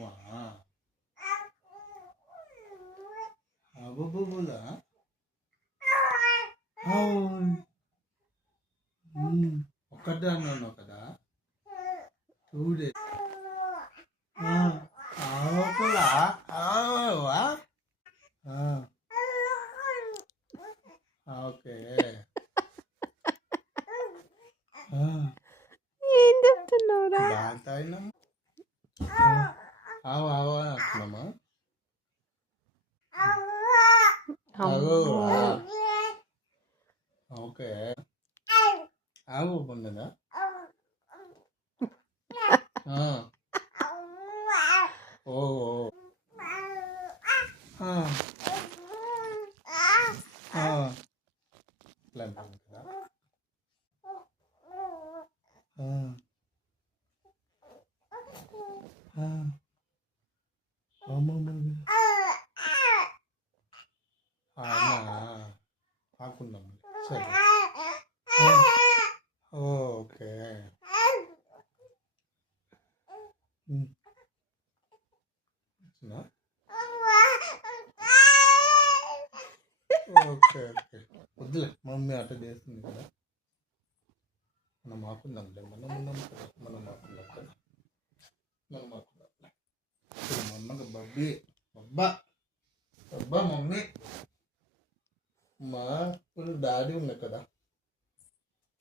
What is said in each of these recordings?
అమ్మా అబ్బబ్బబ్బులా ఒక్కదాన్ని ఉన్నావు కదా చూడే ఆవులా ఆవా ఓకే ఏం చెప్తున్నావురా? బాగా అయినాము ఆవు ఆవు అని అంటున్నామా ఓకే ఆవు ఉన్నదా ఓ కదా ఆకుందాం సరే ఓకే ఓకే ఓకే వద్దులే మమ్మీ అట్ట చేస్తుంది కదా మనం ఆకుందాంలే మనం ఉన్నాం కదా మనం ఆకుందాం కదా మనం ఆకుందాంలే మా అమ్మకి బబ్బీ అబ్బా అబ్బా మమ్మీ మా ఇప్పుడు డాడీ ఉన్నాయి కదా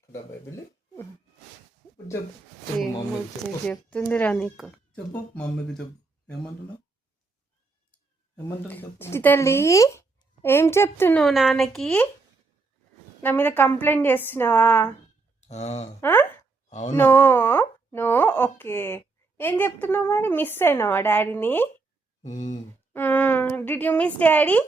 కదా బైబిల్ చెప్పు మమ్మీకి చెప్పు చెప్తుందిరా నీకు. చెప్పు మమ్మీకి చెప్పు ఏమంటున్నావు ఏమంటున్నావు చెప్పు చిట్టి తల్లి ఏం చెప్తున్నావు నాన్నకి? నా మీద కంప్లైంట్ చేస్తున్నావా? No no okay. ఏం చెప్తున్నావు మరి? మిస్ అయినావా డాడీని? Did you miss daddy?